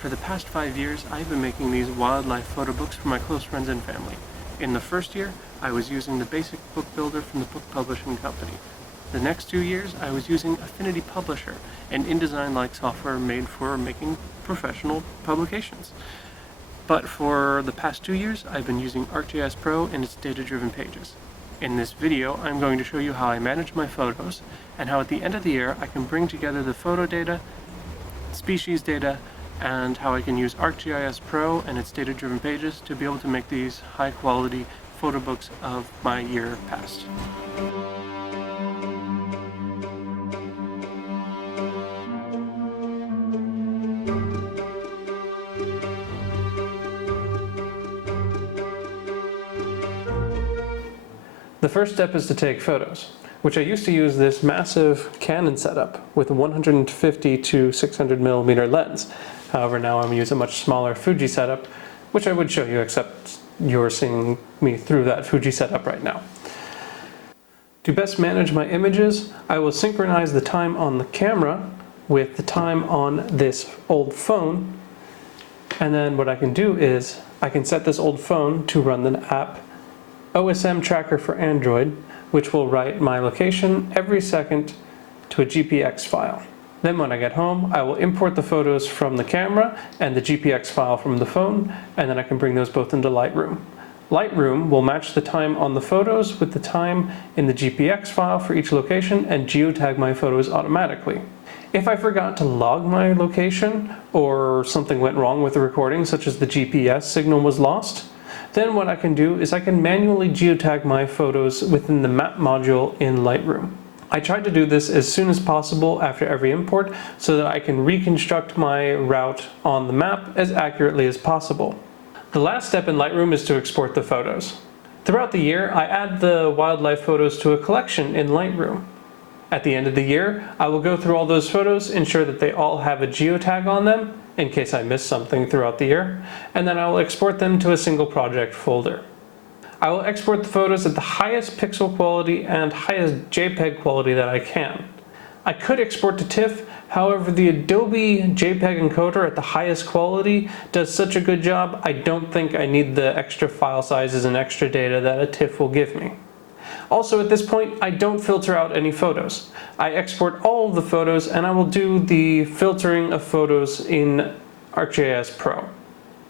For the past 5 years, I've been making these wildlife photo books for my close friends and family. In the first year, I was using the basic book builder from the book publishing company. The next 2 years, I was using Affinity Publisher, an InDesign-like software made for making professional publications. But for the past 2 years, I've been using ArcGIS Pro and its data-driven pages. In this video, I'm going to show you how I manage my photos, and how at the end of the year, I can bring together the photo data, species data, and how I can use ArcGIS Pro and its data-driven pages to be able to make these high-quality photo books of my year past. The first step is to take photos, which I used to use this massive Canon setup with a 150 to 600 millimeter lens. However, now I'm using a much smaller Fuji setup, which I would show you, except you're seeing me through that Fuji setup right now. To best manage my images, I will synchronize the time on the camera with the time on this old phone. And then what I can do is I can set this old phone to run the app OSMTracker for Android, which will write my location every second to a GPX file. Then when I get home, I will import the photos from the camera and the GPX file from the phone, and then I can bring those both into Lightroom. Lightroom will match the time on the photos with the time in the GPX file for each location and geotag my photos automatically. If I forgot to log my location or something went wrong with the recording, such as the GPS signal was lost, then what I can do is I can manually geotag my photos within the map module in Lightroom. I tried to do this as soon as possible after every import so that I can reconstruct my route on the map as accurately as possible. The last step in Lightroom is to export the photos. Throughout the year, I add the wildlife photos to a collection in Lightroom. At the end of the year, I will go through all those photos, ensure that they all have a geotag on them, in case I miss something throughout the year, and then I will export them to a single project folder. I will export the photos at the highest pixel quality and highest JPEG quality that I can. I could export to TIFF, however the Adobe JPEG encoder at the highest quality does such a good job, I don't think I need the extra file sizes and extra data that a TIFF will give me. Also at this point, I don't filter out any photos. I export all of the photos and I will do the filtering of photos in ArcGIS Pro,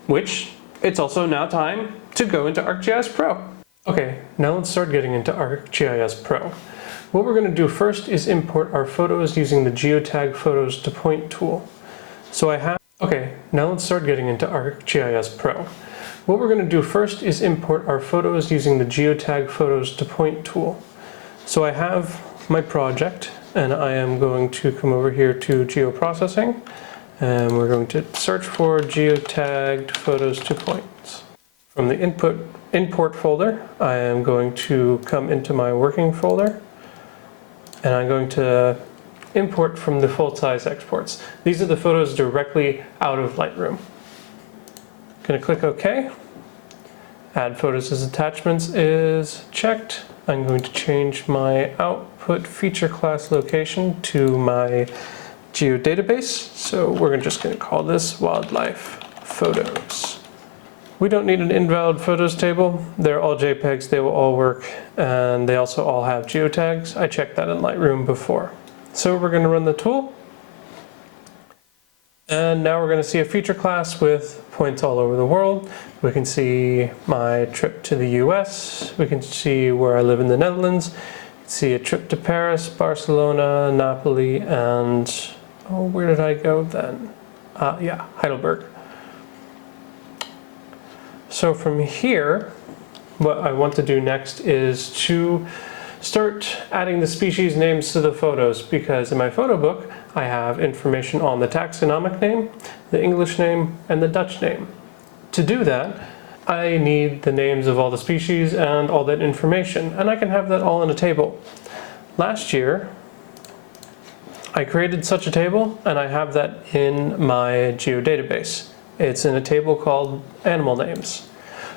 which it's also now time to go into ArcGIS Pro. Okay, now let's start getting into ArcGIS Pro. What we're going to do first is import our photos using the Geotag Photos to Point tool. Now let's start getting into ArcGIS Pro. What we're going to do first is import our photos using the Geotag Photos to Point tool. So I have my project, and I am going to come over here to Geoprocessing, and we're going to search for Geotagged Photos to Points. From the import folder, I am going to come into my working folder, and I'm going to import from the full-size exports. These are the photos directly out of Lightroom. Going to click OK. Add photos as attachments is checked. I'm going to change my output feature class location to my geodatabase. So we're just going to call this wildlife photos. We don't need an invalid photos table. They're all JPEGs, they will all work, and they also all have geotags. I checked that in Lightroom before. So we're going to run the tool. And now we're going to see a feature class with points all over the world. We can see my trip to the US. We can see where I live in the Netherlands. We can see a trip to Paris, Barcelona, Napoli, and where did I go then? Heidelberg. So from here, what I want to do next is to start adding the species names to the photos, because in my photo book I have information on the taxonomic name, the English name, and the Dutch name. To do that, I need the names of all the species and all that information, and I can have that all in a table. Last year, I created such a table, and I have that in my geodatabase. It's in a table called Animal Names.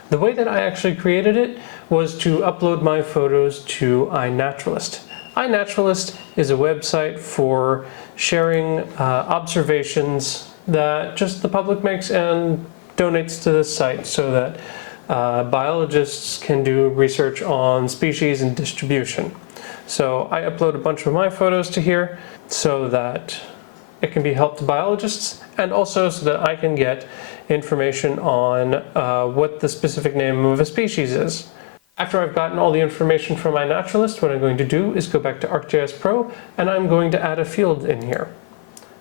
The way that I actually created it was to upload my photos to iNaturalist. iNaturalist is a website for sharing observations that just the public makes and donates to this site so that biologists can do research on species and distribution. So I upload a bunch of my photos to here so that it can be helped to biologists, and also so that I can get information on what the specific name of a species is. After I've gotten all the information from my naturalist, what I'm going to do is go back to ArcGIS Pro, and I'm going to add a field in here.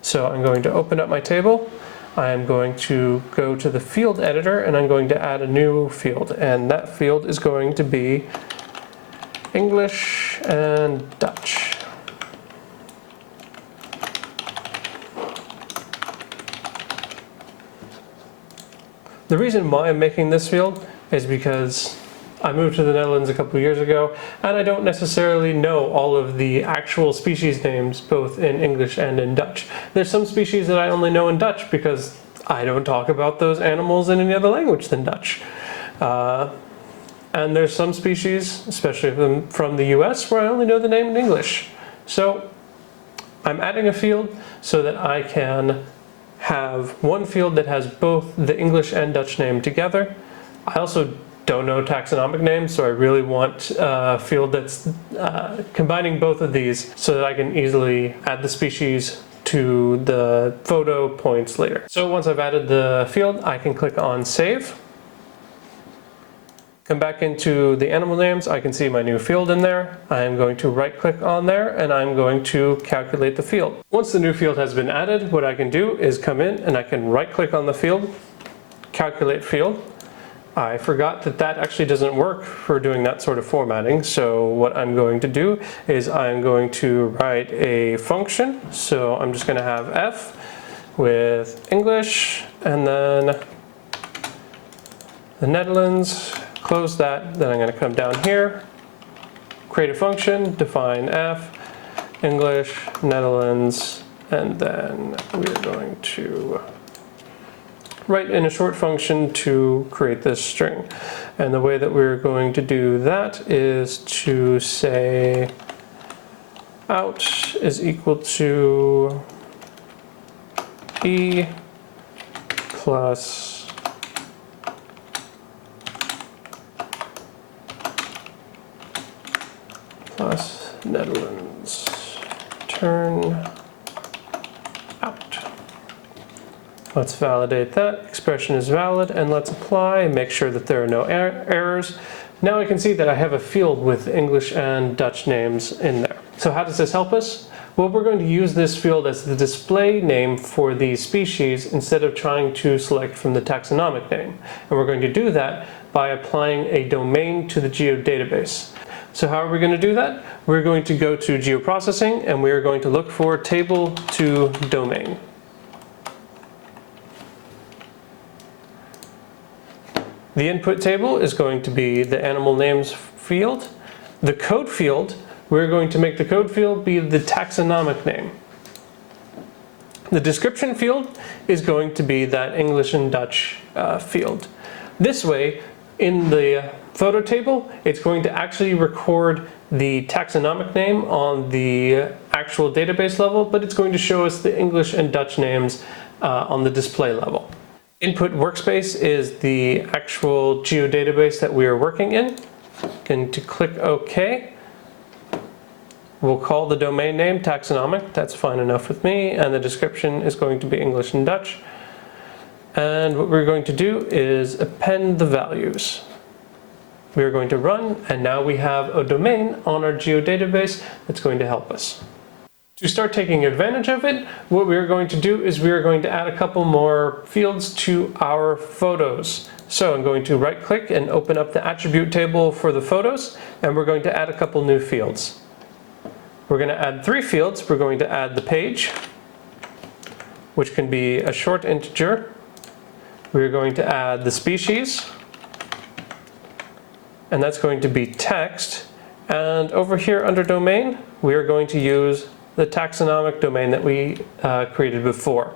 So I'm going to open up my table. I'm going to go to the field editor, and I'm going to add a new field, and that field is going to be English and Dutch. The reason why I'm making this field is because I moved to the Netherlands a couple of years ago, and I don't necessarily know all of the actual species names, both in English and in Dutch. There's some species that I only know in Dutch because I don't talk about those animals in any other language than Dutch. And there's some species, especially from the US, where I only know the name in English. So I'm adding a field so that I can have one field that has both the English and Dutch name together. I also don't know taxonomic names, so I really want a field that's combining both of these so that I can easily add the species to the photo points later. So once I've added the field, I can click on Save. Come back into the animal names, I can see my new field in there. I'm going to right click on there and I'm going to calculate the field. Once the new field has been added, what I can do is come in and I can right click on the field, calculate field. I forgot that that actually doesn't work for doing that sort of formatting. So what I'm going to do is I'm going to write a function. So I'm just going to have f with English and then the Netherlands. Close that, then I'm going to come down here, create a function, define f, English, Netherlands, and then we're going to write in a short function to create this string. And the way that we're going to do that is to say out is equal to e plus Netherlands turn out. Let's validate that. Expression is valid, and let's apply and make sure that there are no errors. Now I can see that I have a field with English and Dutch names in there. So how does this help us? Well, we're going to use this field as the display name for the species instead of trying to select from the taxonomic name. And we're going to do that by applying a domain to the geodatabase. So how are we going to do that? We're going to go to geoprocessing and we're going to look for table to domain. The input table is going to be the animal names field. The code field, we're going to make the code field be the taxonomic name. The description field is going to be that English and Dutch field. This way, in the photo table, it's going to actually record the taxonomic name on the actual database level, but it's going to show us the English and Dutch names on the display level. Input workspace is the actual geodatabase that we are working in. Going to click OK. We'll call the domain name taxonomic. That's fine enough with me. And the description is going to be English and Dutch. And what we're going to do is append the values. We're going to run, and now we have a domain on our geodatabase that's going to help us. To start taking advantage of it, what we're going to do is we're going to add a couple more fields to our photos. So I'm going to right click and open up the attribute table for the photos, and we're going to add a couple new fields. We're going to add 3 fields. We're going to add the page, which can be a short integer. We're going to add the species, and that's going to be text. And over here under domain, we are going to use the taxonomic domain that we created before.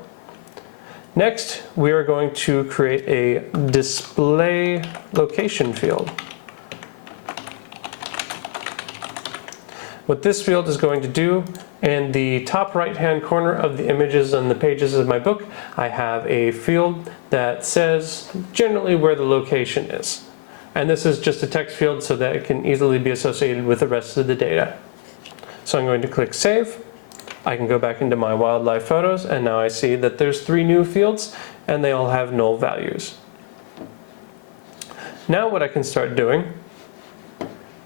Next, we are going to create a display location field. What this field is going to do In the top right-hand corner of the images on the pages of my book, I have a field that says generally where the location is. And this is just a text field so that it can easily be associated with the rest of the data. So I'm going to click Save. I can go back into my wildlife photos, and now I see that there's 3 new fields and they all have null values. Now what I can start doing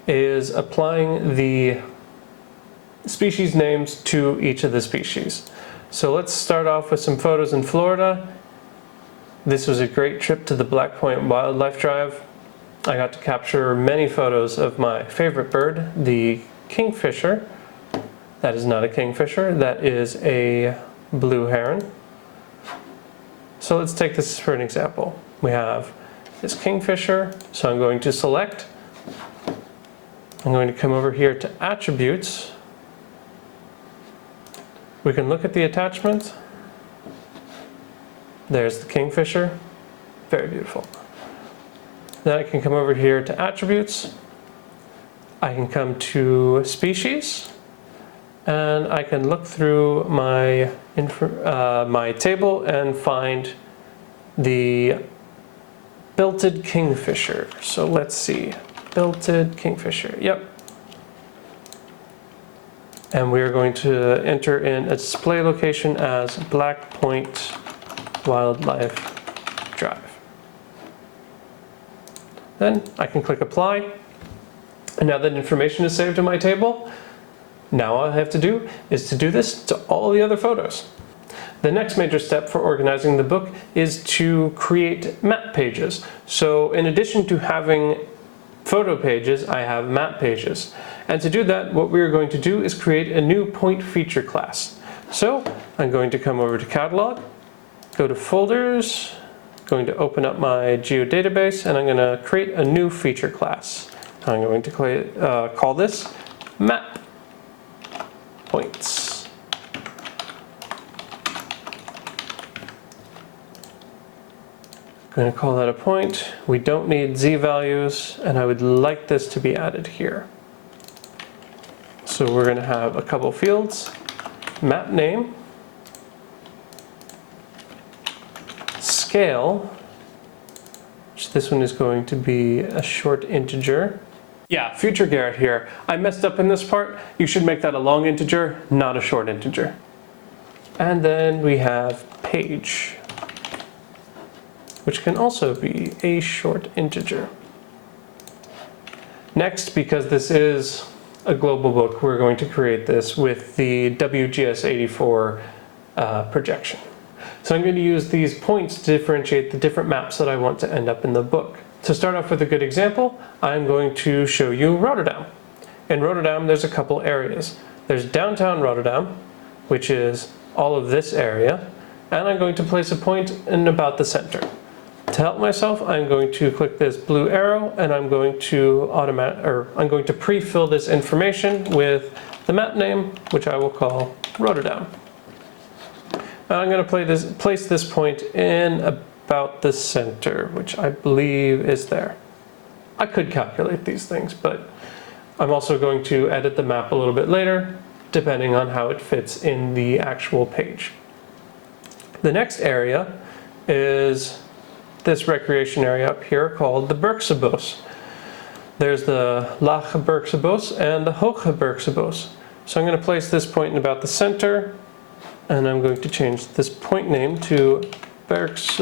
is applying the species names to each of the species. So let's start off with some photos in Florida. This was a great trip to the Black Point Wildlife Drive. I got to capture many photos of my favorite bird, the kingfisher. That is not a kingfisher, that is a blue heron. So let's take this for an example. We have this kingfisher, so I'm going to select. I'm going to come over here to Attributes. We can look at the attachment. There's the kingfisher, very beautiful. Then I can come over here to Attributes. I can come to Species, and I can look through my table and find the belted kingfisher. So let's see, belted kingfisher, yep. And we are going to enter in a display location as Black Point Wildlife Drive. Then I can click Apply. And now that information is saved in my table, now all I have to do is to do this to all the other photos. The next major step for organizing the book is to create map pages. So in addition to having photo pages, I have map pages. And to do that, what we are going to do is create a new point feature class. So I'm going to come over to Catalog, go to Folders, going to open up my geodatabase, and I'm going to create a new feature class. I'm going to call this Map Points. I'm going to call that a point. We don't need z values, and I would like this to be added here. So we're going to have a couple fields, map name, scale, which this one is going to be a short integer. Yeah, future Garrett here. I messed up in this part. You should make that a long integer, not a short integer. And then we have page, which can also be a short integer. Next, because this is a global book, we're going to create this with the WGS84 projection. So I'm going to use these points to differentiate the different maps that I want to end up in the book. To start off with a good example, I'm going to show you Rotterdam. In Rotterdam, there's a couple areas. There's downtown Rotterdam, which is all of this area, and I'm going to place a point in about the center. To help myself, I'm going to click this blue arrow, and I'm going to pre-fill this information with the map name, which I will call Rotterdam. Now I'm going to place this point in about the center, which I believe is there. I could calculate these things, but I'm also going to edit the map a little bit later, depending on how it fits in the actual page. The next area is this recreation area up here called the Bergse Bos. There's the Lage Bergse Bos and the Hoge Bergse Bos. So I'm going to place this point in about the center, and I'm going to change this point name to Bergse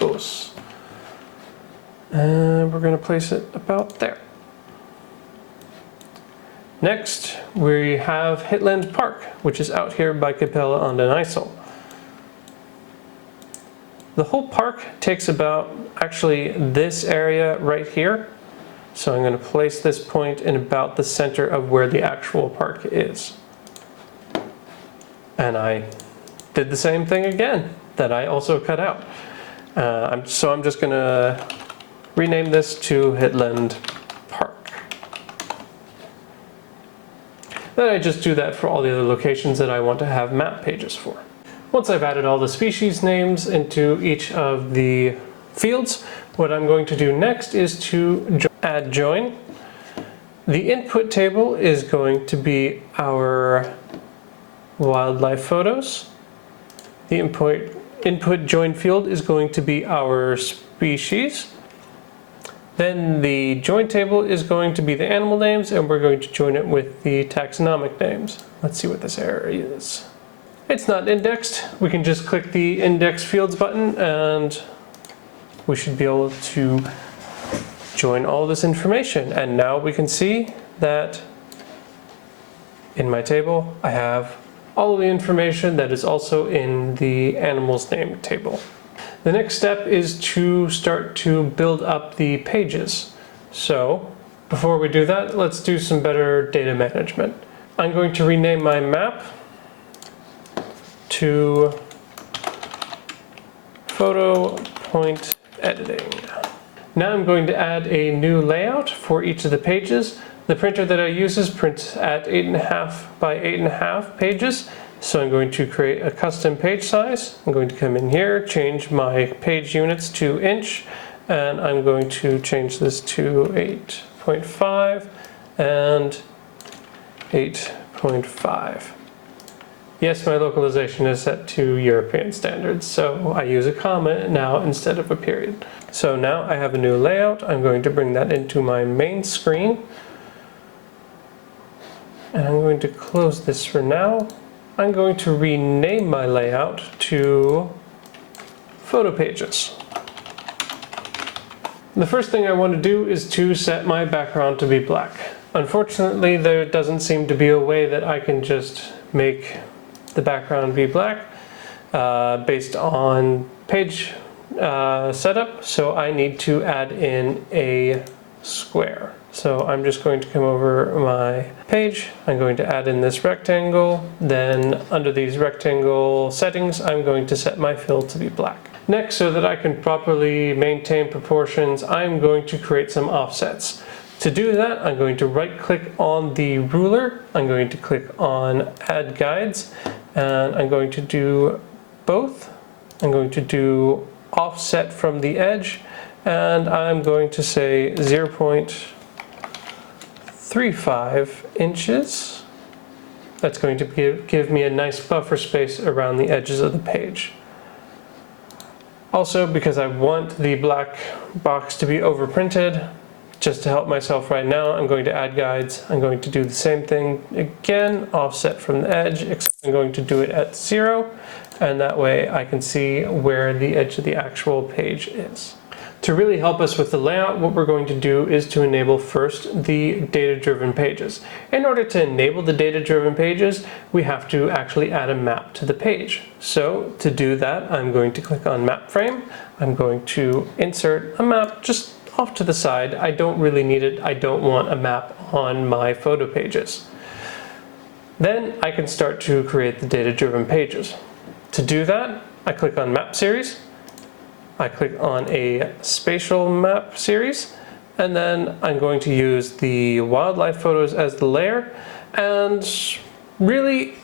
Bos. And we're going to place it about there. Next, we have Hitland Park, which is out here by Capelle aan den IJssel. The whole park takes about, actually, this area right here. So I'm going to place this point in about the center of where the actual park is. And I did the same thing again that I also cut out. So I'm just going to rename this to Hitland Park. Then I just do that for all the other locations that I want to have map pages for. Once I've added all the species names into each of the fields, what I'm going to do next is to add join. The input table is going to be our wildlife photos. The input join field is going to be our species. Then the join table is going to be the animal names, and we're going to join it with the taxonomic names. Let's see what this error is. It's not indexed. We can just click the index fields button and we should be able to join all this information. And now we can see that in my table, I have all of the information that is also in the animals name table. The next step is to start to build up the pages. So before we do that, let's do some better data management. I'm going to rename my map to photo point editing. Now I'm going to add a new layout for each of the pages. The printer that I use prints at 8.5 by 8.5 pages. So I'm going to create a custom page size. I'm going to come in here, change my page units to inch, and I'm going to change this to 8.5 and 8.5. Yes, my localization is set to European standards, so I use a comma now instead of a period. So now I have a new layout. I'm going to bring that into my main screen. And I'm going to close this for now. I'm going to rename my layout to photo pages. The first thing I want to do is to set my background to be black. Unfortunately, there doesn't seem to be a way that I can just make the background be black based on page setup, so I need to add in a square. So I'm just going to come over my page, I'm going to add in this rectangle, then under these rectangle settings, I'm going to set my fill to be black. Next, so that I can properly maintain proportions, I'm going to create some offsets. To do that, I'm going to right click on the ruler, I'm going to click on Add Guides, and I'm going to do both. I'm going to do offset from the edge, and I'm going to say 0.35 inches. That's going to give me a nice buffer space around the edges of the page. Also, because I want the black box to be overprinted, just to help myself right now, I'm going to add guides. I'm going to do the same thing again, offset from the edge, except I'm going to do it at 0, and that way I can see where the edge of the actual page is. To really help us with the layout, what we're going to do is to enable first the data-driven pages. In order to enable the data-driven pages, we have to actually add a map to the page. So to do that, I'm going to click on Map Frame. I'm going to insert a map just off to the side. I don't really need it. I don't want a map on my photo pages. Then I can start to create the data-driven pages. To do that, I click on Map Series. I click on a spatial map series, and then I'm going to use the wildlife photos as the layer. And really,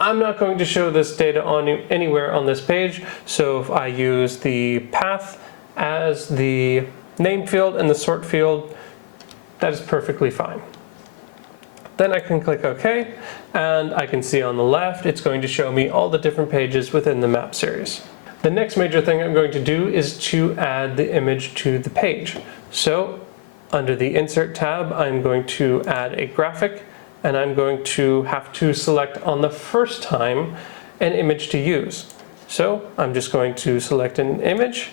I'm not going to show this data anywhere on this page. So if I use the path as the name field and the sort field, that is perfectly fine. Then I can click OK, and I can see on the left, it's going to show me all the different pages within the map series. The next major thing I'm going to do is to add the image to the page. So under the Insert tab, I'm going to add a graphic, and I'm going to have to select on the first time an image to use. So I'm just going to select an image,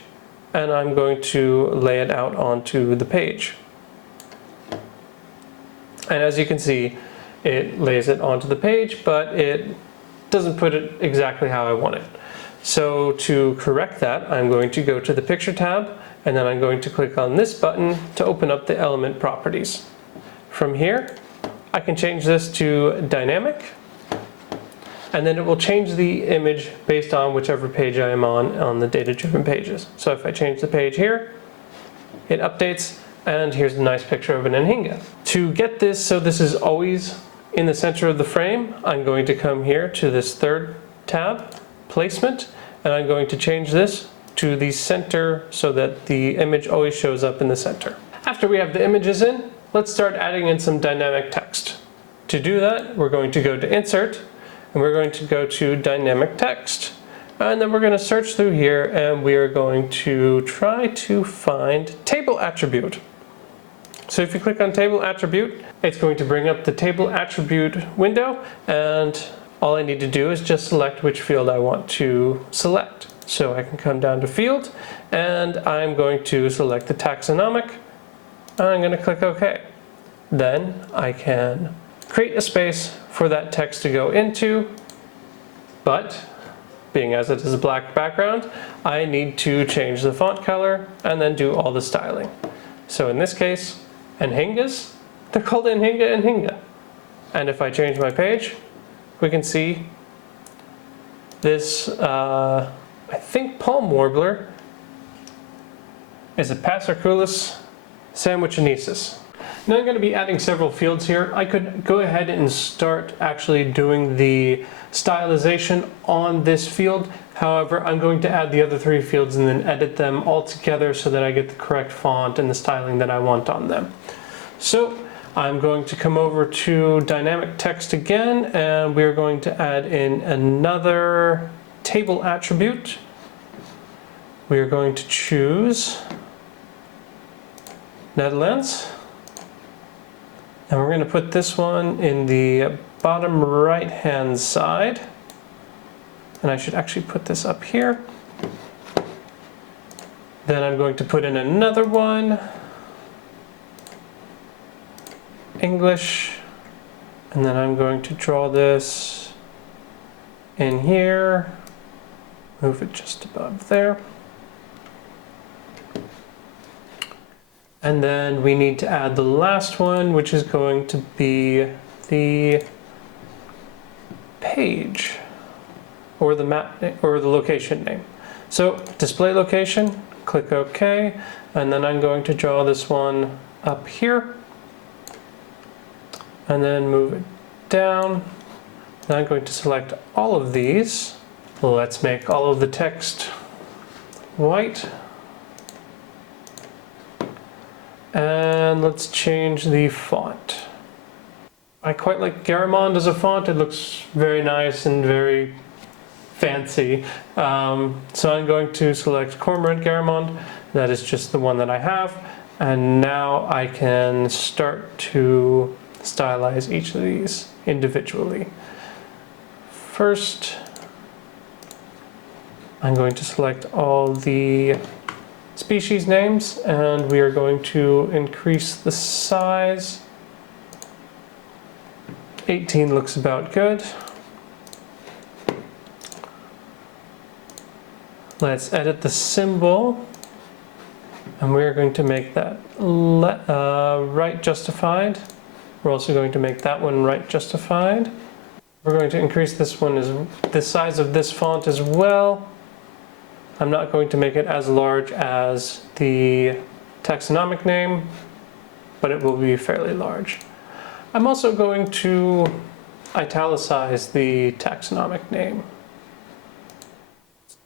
and I'm going to lay it out onto the page. And as you can see, it lays it onto the page, but it doesn't put it exactly how I want it. So to correct that, I'm going to go to the Picture tab, and then I'm going to click on this button to open up the element properties. From here, I can change this to dynamic, and then it will change the image based on whichever page I am on the data-driven pages. So if I change the page here, it updates, and here's a nice picture of an anhinga. To get this so this is always in the center of the frame, I'm going to come here to this third tab, Placement, and I'm going to change this to the center so that the image always shows up in the center. After we have the images in, let's start adding in some dynamic text. To do that, we're going to go to Insert, and we're going to go to dynamic text. And then we're going to search through here, and we are going to try to find table attribute. So if you click on table attribute, it's going to bring up the table attribute window, and all I need to do is just select which field I want to select. So I can come down to field, and I'm going to select the taxonomic, and I'm going to click OK. Then I can create a space for that text to go into, but being as it is a black background, I need to change the font color and then do all the styling. So in this case, Nhingas, they're called Nhinga and Nhinga. And if I change my page, we can see this, I think palm warbler is a Passerculus sandwichinesis. Now I'm going to be adding several fields here. I could go ahead and start actually doing the stylization on this field. However, I'm going to add the other 3 fields and then edit them all together so that I get the correct font and the styling that I want on them. So I'm going to come over to dynamic text again, and we're going to add in another table attribute. We are going to choose Nederlands. And we're going to put this one in the bottom right hand side. And I should actually put this up here. Then I'm going to put in another one. English. And then I'm going to draw this in here. Move it just above there. And then we need to add the last one, which is going to be the page or the map or the location name. So display location, click OK, and then I'm going to draw this one up here and then move it down. Then I'm going to select all of these. Let's make all of the text white. And let's change the font. I quite like Garamond as a font. It looks very nice and very fancy. So I'm going to select Cormorant Garamond. That is just the one that I have. And now I can start to stylize each of these individually. First, I'm going to select all the species names, and we are going to increase the size. 18 looks about good. Let's edit the symbol, and we're going to make that right justified. We're also going to make that one right justified. We're going to increase this one as the size of this font as well. I'm not going to make it as large as the taxonomic name, but it will be fairly large. I'm also going to italicize the taxonomic name.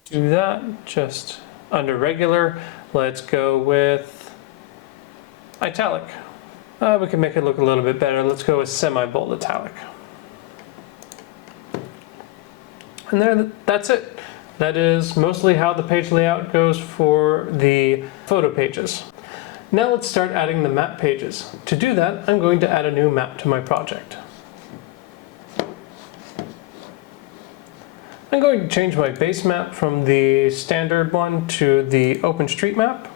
Do that just under regular. Let's go with italic. We can make it look a little bit better. Let's go with semi-bold italic. And there, that's it. That is mostly how the page layout goes for the photo pages. Now let's start adding the map pages. To do that, I'm going to add a new map to my project. I'm going to change my base map from the standard one to the OpenStreetMap.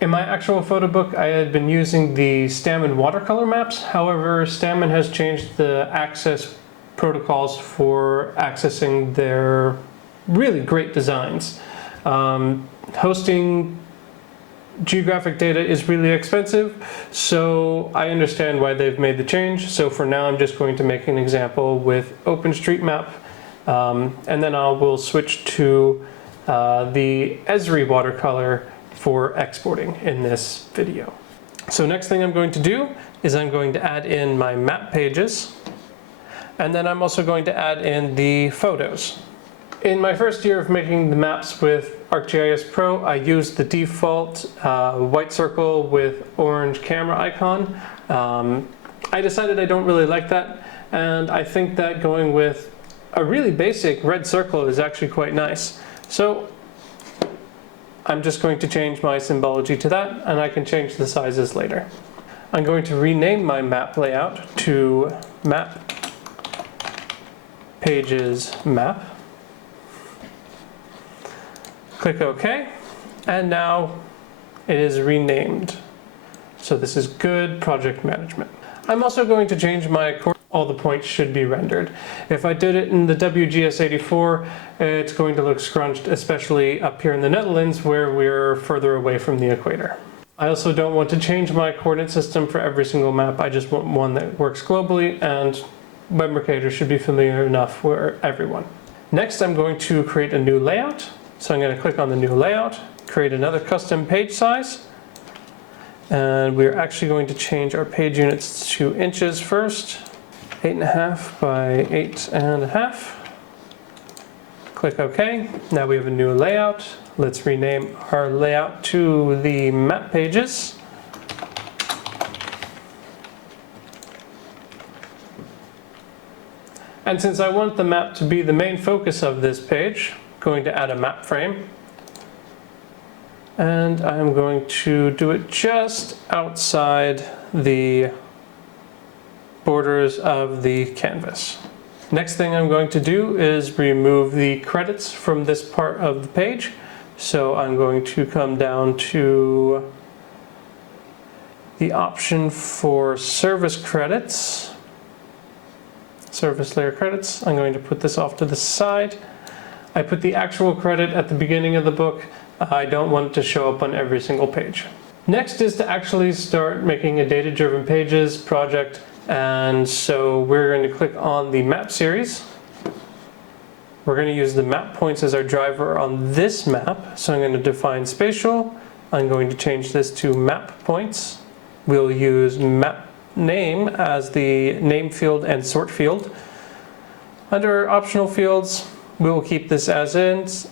In my actual photo book, I had been using the Stamen watercolor maps. However, Stamen has changed the access protocols for accessing their really great designs. Hosting geographic data is really expensive, so I understand why they've made the change. So for now, I'm just going to make an example with OpenStreetMap, and then I will switch to the Esri watercolor for exporting in this video. So next thing I'm going to do is I'm going to add in my map pages. And then I'm also going to add in the photos. In my first year of making the maps with ArcGIS Pro, I used the default white circle with orange camera icon. I decided I don't really like that, and I think that going with a really basic red circle is actually quite nice. So I'm just going to change my symbology to that, and I can change the sizes later. I'm going to rename my map layout to Map Pages Map. Click OK, and now it is renamed. So this is good project management. I'm also going to change my all the points should be rendered. If I did it in the WGS84, it's going to look scrunched, especially up here in the Netherlands where we're further away from the equator. I also don't want to change my coordinate system for every single map. I just want one that works globally, and WebMercator should be familiar enough for everyone. Next, I'm going to create a new layout. So I'm going to click on the new layout, create another custom page size, and we're actually going to change our page units to inches first. 8.5 by 8.5. Click OK. Now we have a new layout. Let's rename our layout to the map pages. And since I want the map to be the main focus of this page, I'm going to add a map frame. And I'm going to do it just outside the borders of the canvas. Next thing I'm going to do is remove the credits from this part of the page. So I'm going to come down to the option for service credits, service layer credits. I'm going to put this off to the side. I put the actual credit at the beginning of the book. I don't want it to show up on every single page. Next is to actually start making a data-driven pages project. And so we're going to click on the map series. We're going to use the map points as our driver on this map. So I'm going to define spatial. I'm going to change this to map points. We'll use map name as the name field and sort field. Under optional fields, we will keep this as is,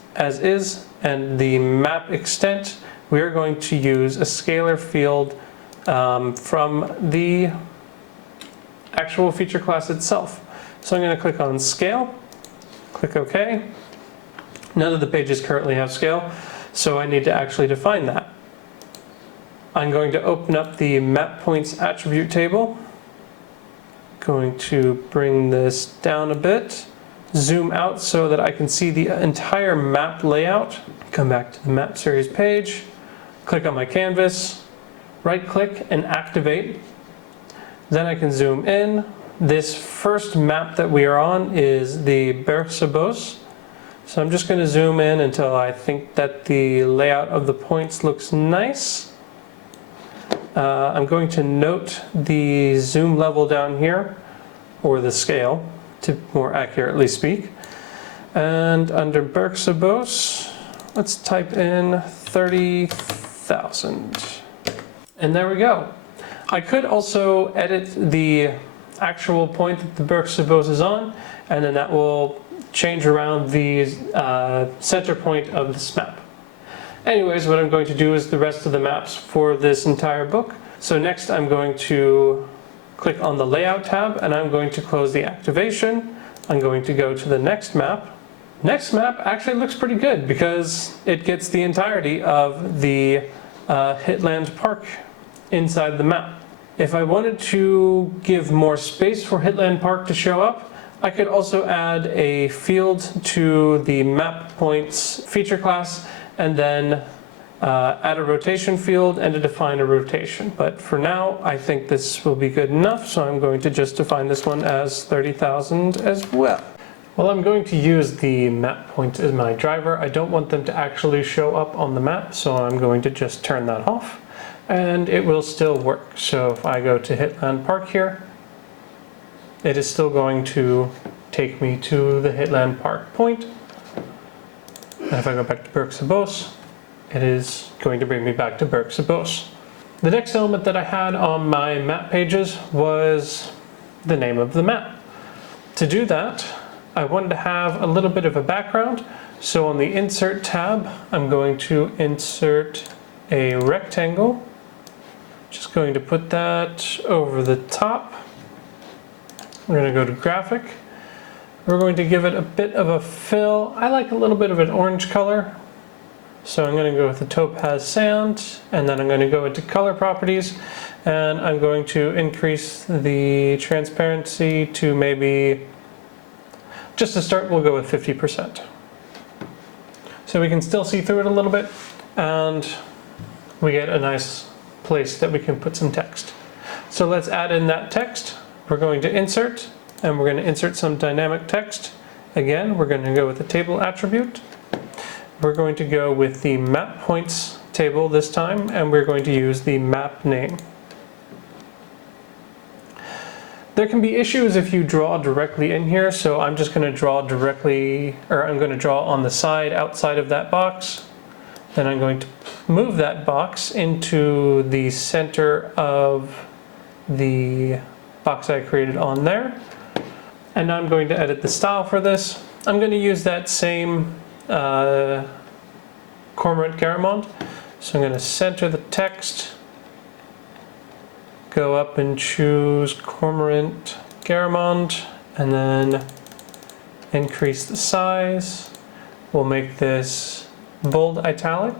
and the map extent, we are going to use a scalar field from the actual feature class itself. So I'm going to click on scale, click OK. None of the pages currently have scale, so I need to actually define that. I'm going to open up the map points attribute table. Going to bring this down a bit, zoom out so that I can see the entire map layout. Come back to the map series page, click on my canvas, right click and activate. Then I can zoom in. This first map that we are on is the Bergse Bos. So I'm just going to zoom in until I think that the layout of the points looks nice. I'm going to note the zoom level down here, or the scale, to more accurately speak. And under Bergse Bos, let's type in 30,000. And there we go. I could also edit the actual point that the Bergse Bos is on, and then that will change around the center point of this map. Anyways, what I'm going to do is the rest of the maps for this entire book. So next I'm going to click on the Layout tab, and I'm going to close the activation. I'm going to go to the next map. Next map actually looks pretty good because it gets the entirety of the Hitland Park inside the map. If I wanted to give more space for Hitland Park to show up, I could also add a field to the map points feature class, and then add a rotation field and to define a rotation. But for now, I think this will be good enough, so I'm going to just define this one as 30,000 as well. Well, I'm going to use the map points as my driver. I don't want them to actually show up on the map, so I'm going to just turn that off, and it will still work. So if I go to Hitland Park here, it is still going to take me to the Hitland Park point. And if I go back to Bergse Bos, it is going to bring me back to Bergse Bos. The next element that I had on my map pages was the name of the map. To do that, I wanted to have a little bit of a background. So on the Insert tab, I'm going to insert a rectangle. Just going to put that over the top. We're going to go to graphic. We're going to give it a bit of a fill. I like a little bit of an orange color. So I'm going to go with the topaz sand, and then I'm going to go into color properties, and I'm going to increase the transparency to maybe, just to start, we'll go with 50%. So we can still see through it a little bit, and we get a nice place that we can put some text. So let's add in that text. We're going to insert, and we're going to insert some dynamic text. Again, we're going to go with the table attribute. We're going to go with the map points table this time, and we're going to use the map name. There can be issues if you draw directly in here, so I'm just going to draw directly, or I'm going to draw on the side outside of that box. Then I'm going to move that box into the center of the box I created on there. And now I'm going to edit the style for this. I'm going to use that same Cormorant Garamond. So I'm going to center the text, go up and choose Cormorant Garamond, and then increase the size. We'll make this bold italic.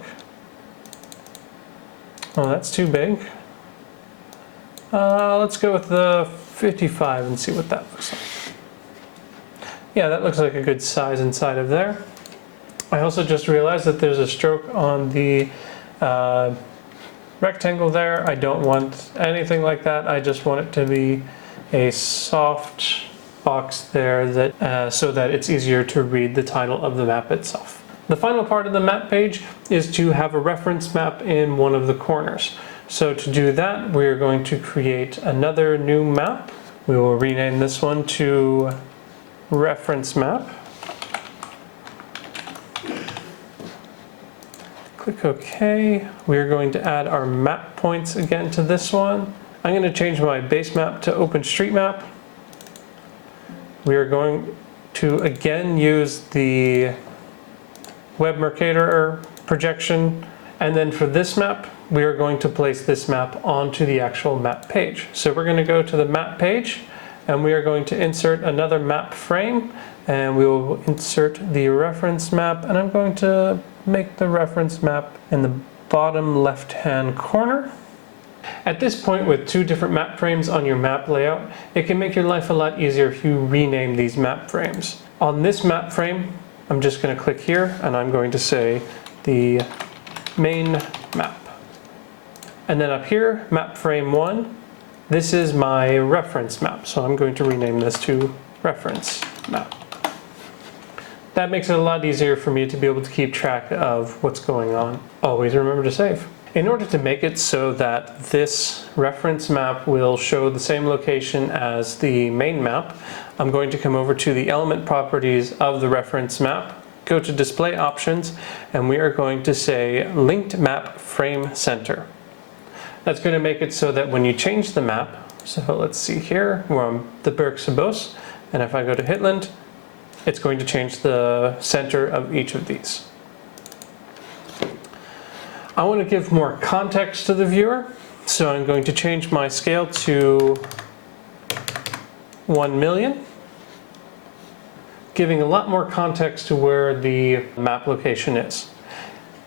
Oh, that's too big. Let's go with the 55 and see what that looks like. Yeah, that looks like a good size inside of there. I also just realized that there's a stroke on the rectangle there. I don't want anything like that. I just want it to be a soft box there that so that it's easier to read the title of the map itself. The final part of the map page is to have a reference map in one of the corners. So to do that, we're going to create another new map. We will rename this one to reference map. Click OK. We're going to add our map points again to this one. I'm going to change my base map to OpenStreetMap. We are going to again use the Web Mercator projection, and then for this map, we are going to place this map onto the actual map page. So we're going to go to the map page, and we are going to insert another map frame, and we will insert the reference map, and I'm going to make the reference map in the bottom left-hand corner. At this point, with two different map frames on your map layout, it can make your life a lot easier if you rename these map frames. On this map frame, I'm just going to click here, and I'm going to say the main map. And then up here, map frame 1, this is my reference map, so I'm going to rename this to reference map. That makes it a lot easier for me to be able to keep track of what's going on. Always remember to save. In order to make it so that this reference map will show the same location as the main map, I'm going to come over to the element properties of the reference map, go to display options, and we are going to say linked map frame center. That's going to make it so that when you change the map, so let's see here, we're on the Bergsebos, and if I go to Hitland, it's going to change the center of each of these. I want to give more context to the viewer, so I'm going to change my scale to 1 million, giving a lot more context to where the map location is.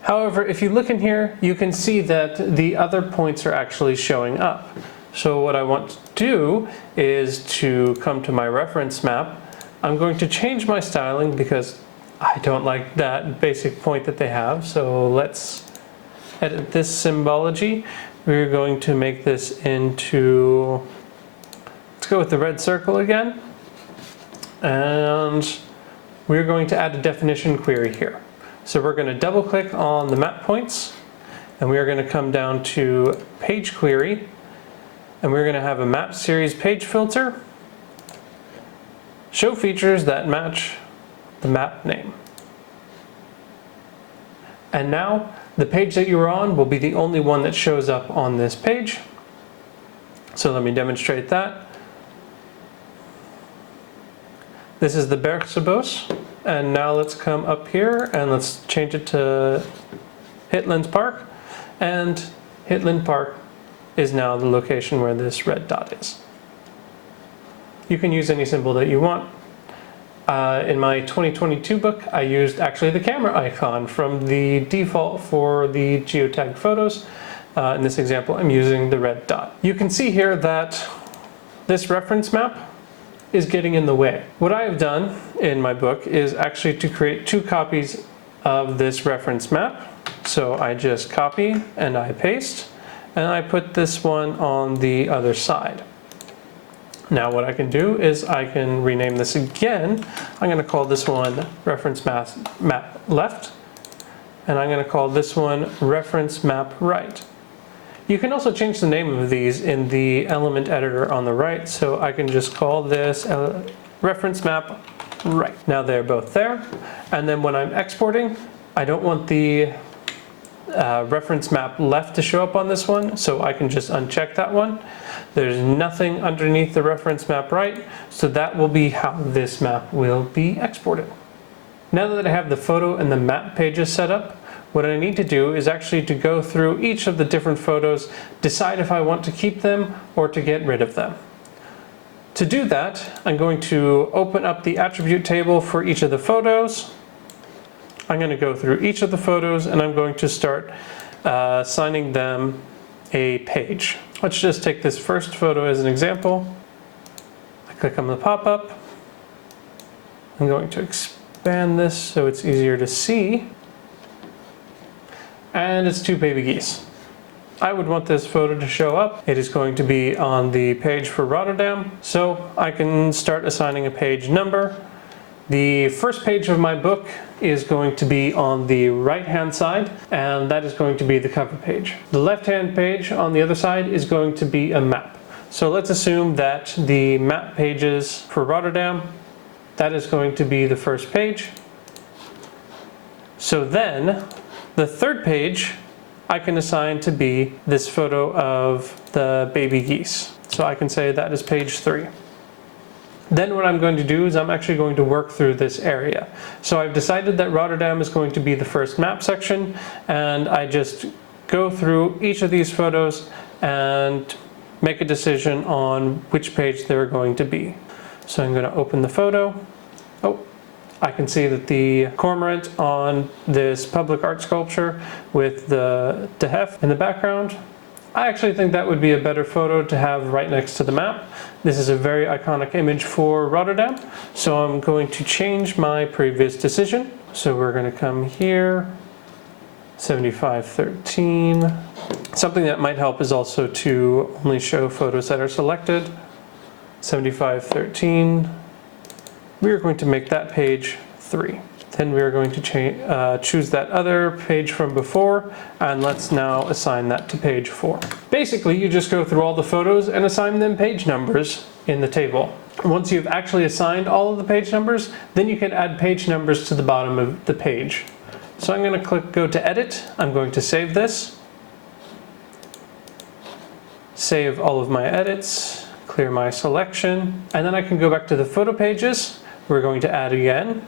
However, if you look in here, you can see that the other points are actually showing up. So what I want to do is to come to my reference map. I'm going to change my styling because I don't like that basic point that they have. So let's edit this symbology. We're going to make this into, let's go with the red circle again. And we're going to add a definition query here. So we're going to double click on the map points, and we are going to come down to page query, and we're going to have a map series page filter, show features that match the map name. And now the page that you were on will be the only one that shows up on this page. So let me demonstrate that. This is the Bergsebos, and now let's come up here and let's change it to Hitland Park, and Hitland Park is now the location where this red dot is. You can use any symbol that you want. In my 2022 book, I used actually the camera icon from the default for the geotagged photos. In this example, I'm using the red dot. You can see here that this reference map is getting in the way. What I have done in my book is actually to create 2 copies of this reference map. So I just copy and I paste, and I put this one on the other side. Now what I can do is I can rename this again. I'm going to call this one reference map left, and I'm going to call this one reference map right. You can also change the name of these in the element editor on the right, so I can just call this reference map right. Now they're both there, and then when I'm exporting, I don't want the reference map left to show up on this one, so I can just uncheck that one. There's nothing underneath the reference map right, so that will be how this map will be exported. Now that I have the photo and the map pages set up, what I need to do is actually to go through each of the different photos, decide if I want to keep them or to get rid of them. To do that, I'm going to open up the attribute table for each of the photos. I'm going to go through each of the photos and I'm going to start assigning them a page. Let's just take this first photo as an example. I click on the pop-up. I'm going to expand this so it's easier to see. And it's 2 baby geese. I would want this photo to show up. It is going to be on the page for Rotterdam, so I can start assigning a page number. The first page of my book is going to be on the right-hand side, and that is going to be the cover page. The left-hand page on the other side is going to be a map. So let's assume that the map pages for Rotterdam, that is going to be the first page. So then, the third page, I can assign to be this photo of the baby geese. So I can say that is page 3. Then what I'm going to do is I'm actually going to work through this area. So I've decided that Rotterdam is going to be the first map section, and I just go through each of these photos and make a decision on which page they're going to be. So I'm going to open the photo. Oh, I can see that the cormorant on this public art sculpture with the De Hef in the background. I actually think that would be a better photo to have right next to the map. This is a very iconic image for Rotterdam, so I'm going to change my previous decision. So we're going to come here, 7513. Something that might help is also to only show photos that are selected. 7513. We are going to make that page 3. Then we are going to choose that other page from before, and let's now assign that to page 4. Basically, you just go through all the photos and assign them page numbers in the table. Once you've actually assigned all of the page numbers, then you can add page numbers to the bottom of the page. So I'm going to go to Edit. I'm going to save this. Save all of my edits, clear my selection, and then I can go back to the photo pages. We're going to add again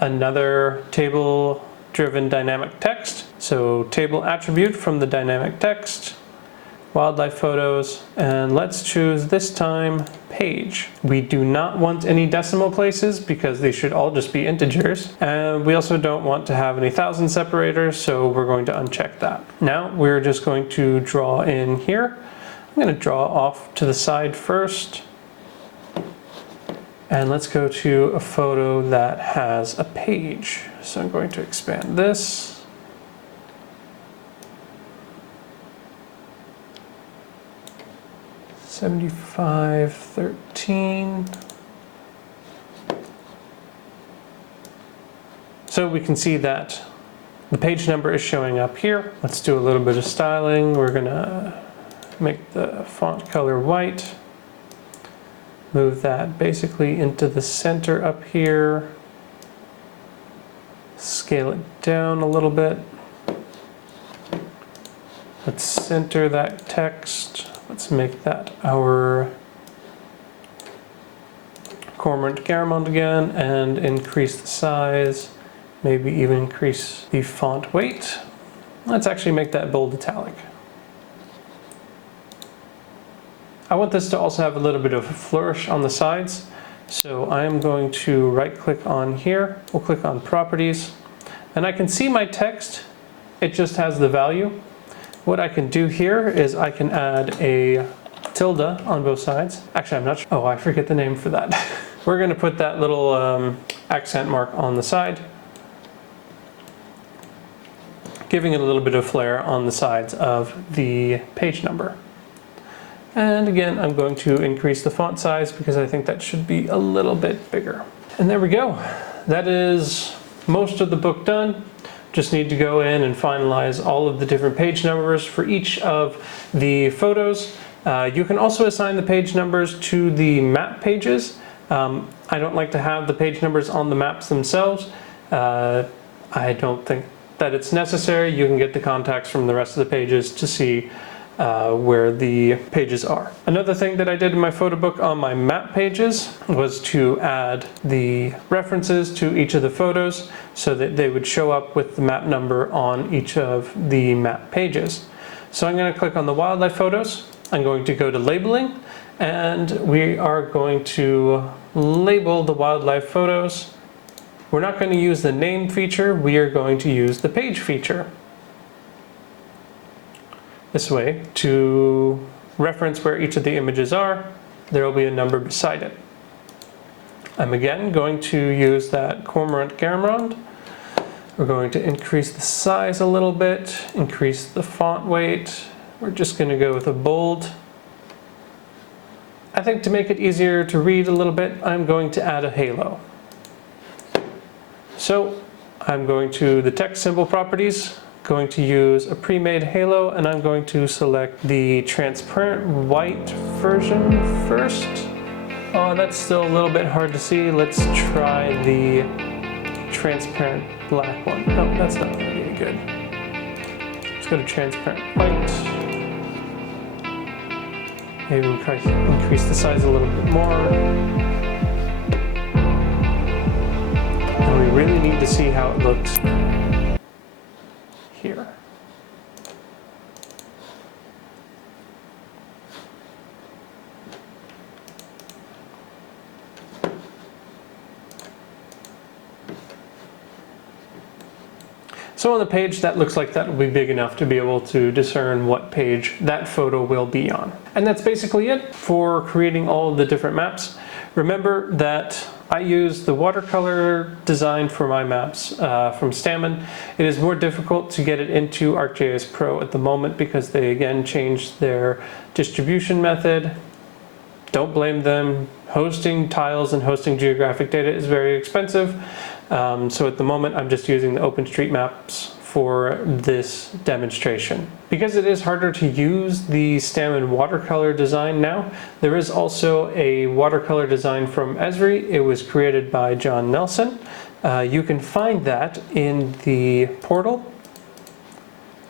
another table-driven dynamic text. So table attribute from the dynamic text, wildlife photos, and let's choose this time page. We do not want any decimal places because they should all just be integers. And we also don't want to have any thousand separators, so we're going to uncheck that. Now we're just going to draw in here. I'm going to draw off to the side first. And let's go to a photo that has a page. So I'm going to expand this. (7513). So we can see that the page number is showing up here. Let's do a little bit of styling. We're gonna make the font color white. Move that basically into the center up here. Scale it down a little bit. Let's center that text. Let's make that our Cormorant Garamond again and increase the size. Maybe even increase the font weight. Let's actually make that bold italic. I want this to also have a little bit of a flourish on the sides. So I'm going to right click on here, we'll click on properties, and I can see my text, it just has the value. What I can do here is I can add a tilde on both sides. Actually, I'm not sure. Oh, I forget the name for that. We're going to put that little accent mark on the side, giving it a little bit of flair on the sides of the page number. And again, I'm going to increase the font size because I think that should be a little bit bigger. And there we go. That is most of the book done. Just need to go in and finalize all of the different page numbers for each of the photos. You can also assign the page numbers to the map pages. I don't like to have the page numbers on the maps themselves. I don't think that it's necessary. You can get the contacts from the rest of the pages to see where the pages are. Another thing that I did in my photo book on my map pages was to add the references to each of the photos so that they would show up with the map number on each of the map pages. So I'm going to click on the wildlife photos. I'm going to go to labeling, and we are going to label the wildlife photos. We're not going to use the name feature, we are going to use the page feature. This way, to reference where each of the images are, there will be a number beside it. I'm again going to use that Cormorant Garamond. We're going to increase the size a little bit, increase the font weight. We're just going to go with a bold. I think to make it easier to read a little bit, I'm going to add a halo. So I'm going to the text symbol properties, going to use a pre-made halo, and I'm going to select the transparent white version first. Oh, that's still a little bit hard to see. Let's try the transparent black one. No, that's not going to be any good. Let's go to transparent white. Maybe increase the size a little bit more. And we really need to see how it looks here. So on the page, that looks like that will be big enough to be able to discern what page that photo will be on. And that's basically it for creating all of the different maps. Remember that I use the watercolor design for my maps from Stammen. It is more difficult to get it into ArcGIS Pro at the moment because they again changed their distribution method. Don't blame them. Hosting tiles and hosting geographic data is very expensive. So at the moment I'm just using the OpenStreetMaps for this demonstration. Because it is harder to use the Stammen watercolor design now, there is also a watercolor design from Esri. It was created by John Nelson. You can find that in the portal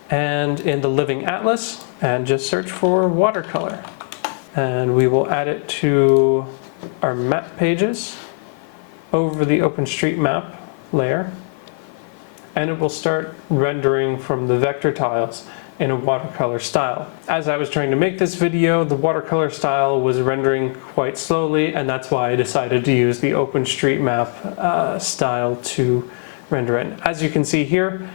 and in the Living Atlas, and just search for watercolor. And we will add it to our map pages over the OpenStreetMap layer, and it will start rendering from the vector tiles in a watercolor style. As I was trying to make this video, the watercolor style was rendering quite slowly, and that's why I decided to use the OpenStreetMap style to render it. As you can see here,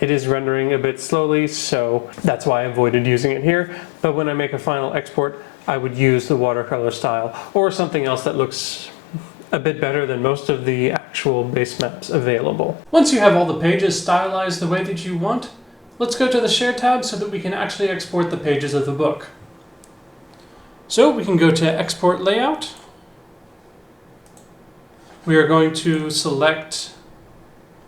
it is rendering a bit slowly, so that's why I avoided using it here. But when I make a final export, I would use the watercolor style or something else that looks a bit better than most of the actual base maps available. Once you have all the pages stylized the way that you want, let's go to the Share tab so that we can actually export the pages of the book. So we can go to Export Layout. We are going to select,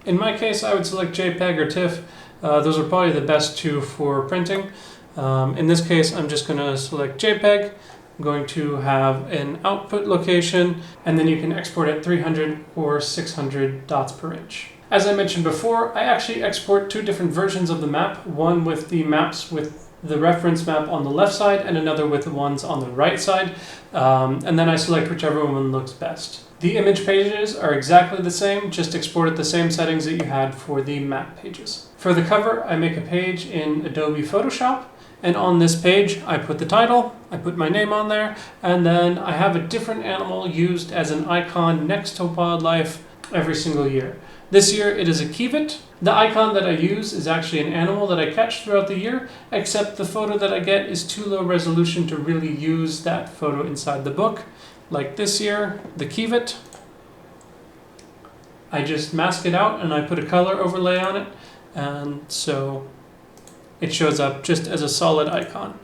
in my case I would select JPEG or TIFF. Those are probably the best two for printing. In this case I'm just going to select JPEG. I'm going to have an output location, and then you can export at 300 or 600 dots per inch. As I mentioned before, I actually export two different versions of the map, one with the maps with the reference map on the left side and another with the ones on the right side, and then I select whichever one looks best. The image pages are exactly the same, just exported the same settings that you had for the map pages. For the cover, I make a page in Adobe Photoshop, and on this page, I put the title, I put my name on there, and then I have a different animal used as an icon next to wildlife every single year. This year, it is a kievit. The icon that I use is actually an animal that I catch throughout the year, except the photo that I get is too low resolution to really use that photo inside the book. Like this year, the kievit. I just mask it out and I put a color overlay on it, and so it shows up just as a solid icon.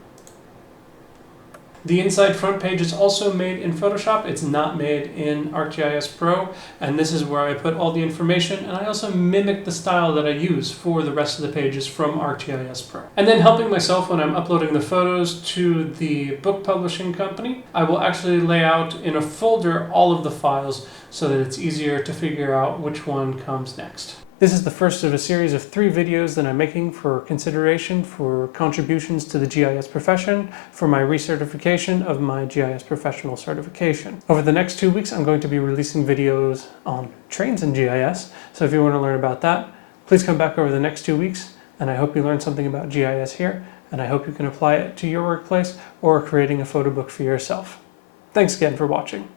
The inside front page is also made in Photoshop. It's not made in ArcGIS Pro, and this is where I put all the information, and I also mimic the style that I use for the rest of the pages from ArcGIS Pro. And then helping myself when I'm uploading the photos to the book publishing company, I will actually lay out in a folder all of the files so that it's easier to figure out which one comes next. This is the first of a series of 3 videos that I'm making for consideration for contributions to the GIS profession for my recertification of my GIS professional certification. Over the next 2 weeks, I'm going to be releasing videos on trains in GIS. So if you want to learn about that, please come back over the next 2 weeks, and I hope you learned something about GIS here, and I hope you can apply it to your workplace or creating a photo book for yourself. Thanks again for watching.